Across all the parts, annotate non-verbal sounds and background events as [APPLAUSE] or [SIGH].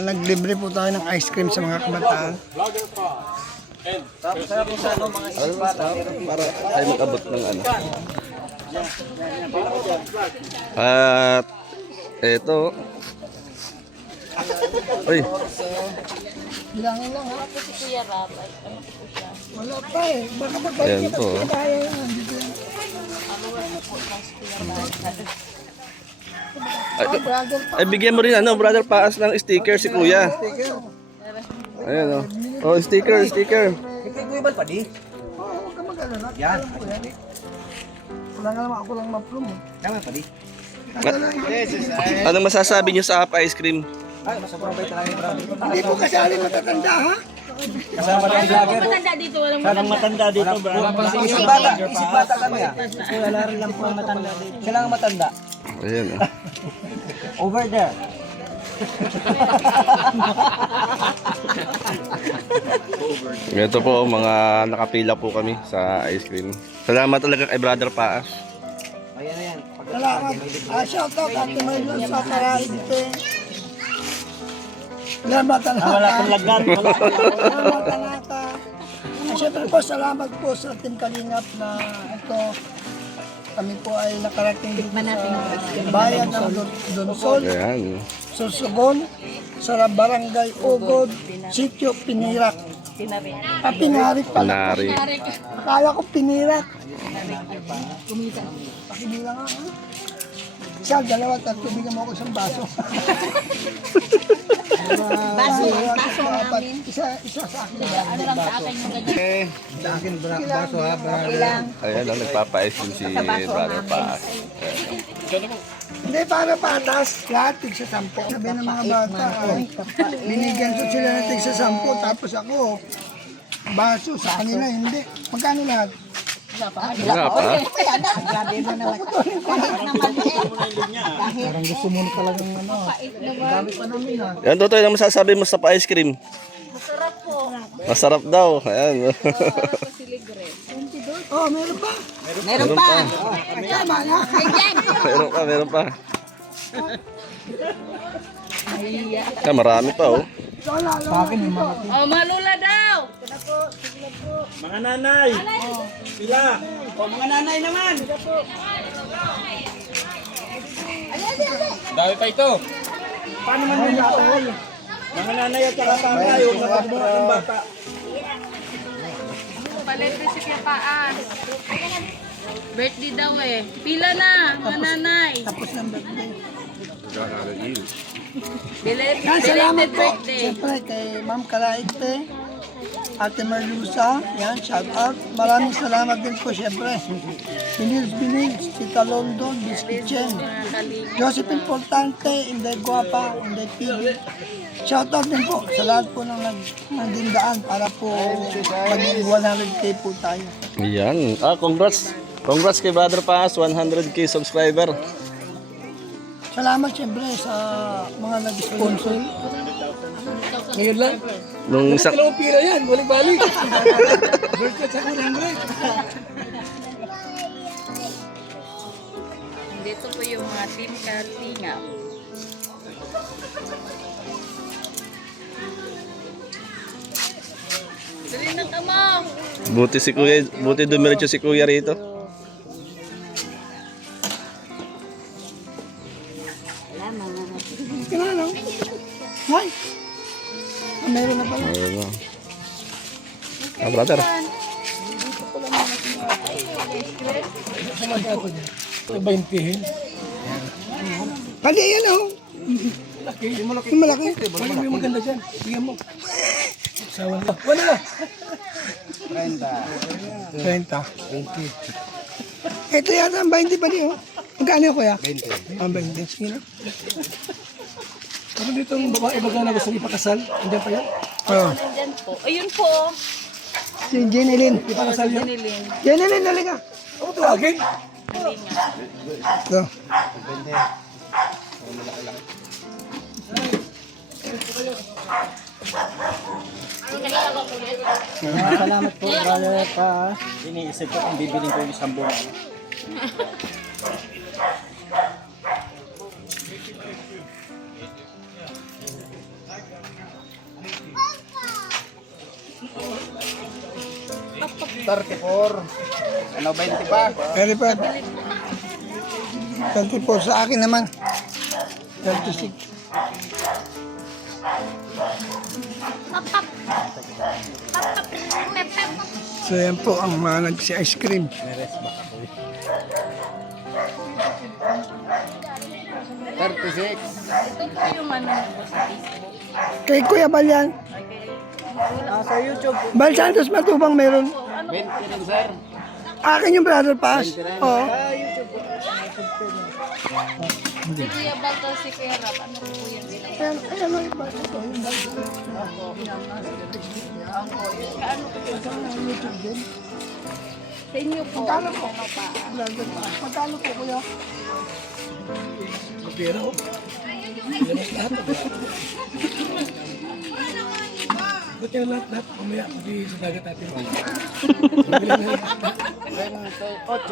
naglibre po tayo ng ice cream sa mga kabataan. para tayo mag-abot ng ano. At eto. Uy, Bilangin lang ha. Si Kuya Rab, ay ano po siya? Wala pa eh. Baka magbalik Ayan ka po. tapos kaya yan. Dito yan. Ay, Oh, brother pa. ay bigyan mo rin ano, brother Paas ng sticker si Kuya. Ayan oh. Oh, sticker, sticker. Oo, huwag ka mag-alala. Yan. Wala nga naman ako lang ma-plum. eh. Anong masasabi niyo sa Up Ice Cream? Hindi po kasali matatanda ha. Matanda dito, walang Parang matanda dito, bro. Isip bata, isip bata kami ah. Wala rin lang po ang matanda dito. Ang matanda. Ayan oh. Over there. Ito po, mga nakapila po kami sa ice cream. Salamat talaga kay brother Paas. Ayan na yan. Salamat. Ah, shout out at tumayon sa Karaite. Salamat talaga. Wala kang lagan. Wala Salamat talaga. At syempre po, salamat po sa Team Kalingap na ito kami po ay nakarating dito sa bayan ng Don- Donsol, Ayan. Sursugon, sa barangay Ugod, Sitio Pinirak. Ah, Pinarik pala. Panari. Akala ko Pinirak. Pakibila nga ha. Isa, dalawa, tatlo, bigyan mo ako isang baso. [LAUGHS] baso, baso namin. Isa, isa sa akin. Ano lang sa akin yung ganyan. Sa akin, baso ha. Ayan ang nagpapa-ice si brother Paas. Hindi, para patas. Lahat, tig sa sampo. Sabi ng mga bata, ay, binigyan ko sila ng tig sa sampo, tapos ako, baso sa kanila, hindi. Magkano lahat? Wala pa. Parang gusto mo talagang ano. Dami pa namin ha. Yan Totoy, ano masasabi mo sa pa-ice cream? Masarap po. Masarap daw. Ayan. Oh, meron pa. meron pa. Tama na. meron pa, meron pa. Ah, marami pa oh. Sa akin, yung mga Oh, malula daw. Mga nanay. Sila. O mga nanay naman. Dami pa ito. Paano man yung tatay? Mga nanay at saka tatay. Huwag napagmura ng bata. Palete si Paas. Birthday daw eh. Pila na, mga nanay. tapos ng birthday. Belated, birthday. Siyempre kay Ma'am Kalaite, Ate Merlusa, yan, shout out. Maraming salamat din po siyempre. Binils Binils, Tita London, Miss Kitchen, Joseph Importante, Inday Guapa, Inday TV. Shout out din po sa lahat po ng nag, nagdindaan para po maging 100k po tayo. Yan. Ah, congrats. Congrats kay brother Paas, 100k subscriber. Salamat siyempre sa mga nag-sponsor. Ngayon lang. Nung isang, Dalawang pira yan, balik-balik. [LAUGHS] Birthday sa 100. Dito po yung mga team Kalinga. Dali na ka mo. buti si Kuya, buti dumiretso si Kuya rito. Kailan lang. Hay! Ah, meron na pala. Ayun na. Ah, brother. Pali yan oh. Malaki, malaki. Malaki. Malaki yung maganda dyan. Bigyan mo. Sawa na. Wala na. 30. 30. Ito yata ang 20 pa din oh. Magkano kuya? 20. Ang 20. Sige na. Pero dito ang babae baga na gusto ipakasal. Hindi pa yan? Oo. Nandyan po. Ayun po. Si Jenilyn. Ipakasal yan. Nilin. Jenilyn, halika. Ako tawagin. Ito. Salamat po, brother pa. Iniisip ko kung bibiling ko yung isang buwan. 34. Ano, 20 pa? Very bad. 24 sa akin naman. 36. So yan po ang mga nagsi-ice cream. Ito po yung ano po sa Facebook. Kay Kuya Bal yan. Ah, sa YouTube. Bal Santos Matubang meron. Ano 20 rin, sir. Akin yung brother pass. Oo. Ah, YouTube. Si Kuya Balto, si Kuya Rap, ano po yan sila? Ayan, ayan lang yung Bal. Ito, yung Bal. Sa inyo po. Magkano po? Brother pass. Magkano po kuya? Ba't yung lahat-lahat umaya pati sa dagat natin? 8.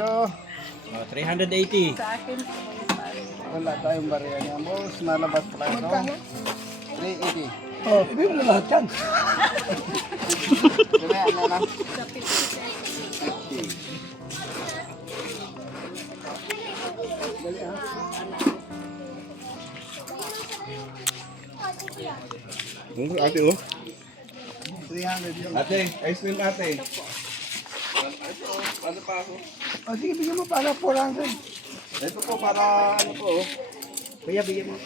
Oh, 380. Sa akin. Wala tayong bariya niya. Boss, nalabas pala ito. Magkano? 380. Oh, hindi mo na lahat yan. Kaya ano na? Ate, oh. 300 yun. Ate, ice cream ate. Ano pa ako? O sige, bigyan mo para 400. Ito po para ano po, oh. Kuya, bigyan mo.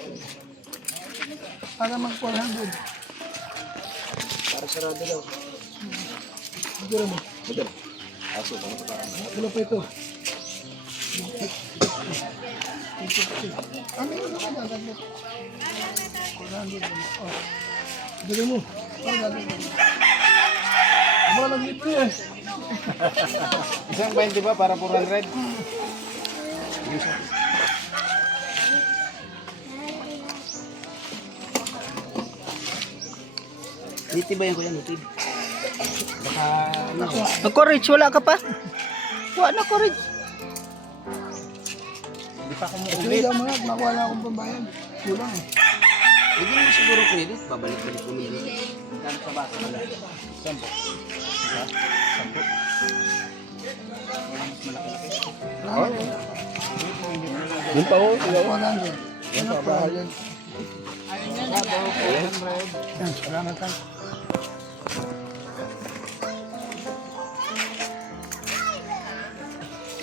Para mag 400. Para sarado daw. Ano pa ito? Ano yun? Ano yun? 400. Oh, Dali mo. dadagdag. Mga naglibre eh. Isang 20 ba para 400? Niti ba yan kuya? Niti? Baka ano? Nag-courage, wala ka pa? Wala na courage. Hindi pa ako mo mga, makuha na akong pambayan. Kulang eh. Hindi mo siguro credit. Babalik-balik mo yun. Kano sa basa wala? Sampo. Diba? Sampo. Wala mas malaki-laki. Yun pa, oh. 400. Ano pa? Yan. Yan, salamat lang.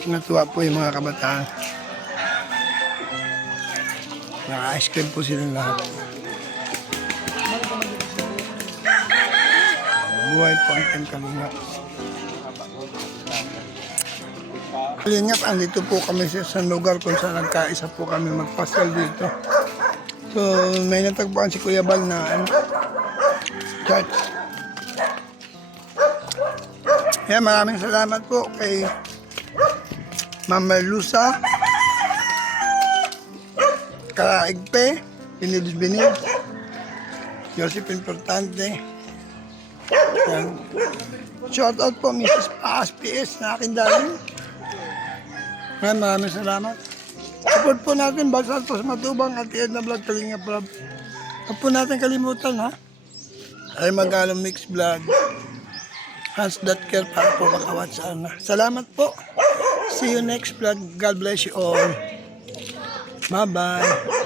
Natuwa po yung mga kabataan. Naka-ice cream po silang lahat. Buhay po ang Team Kalingap. Kalingap, andito po kami sa lugar kung saan nagkaisa po kami magpasal dito. So, may natagpuan si Kuya Bal na ano, church. Yan, maraming salamat po kay Mama Lusa, Karaigpe, Binilis Binil, Joseph Importante. Shout out po Mrs. Paas PS na aking darling. Yan, maraming salamat. Support po natin, Balsal Tos Matubang at Edna Vlog Kalinga Prab. Huwag po natin kalimutan ha. Ay Magalong Mix Vlog. Hans.care para po makawat sa na. Salamat po. See you next vlog. God bless you all. Bye-bye.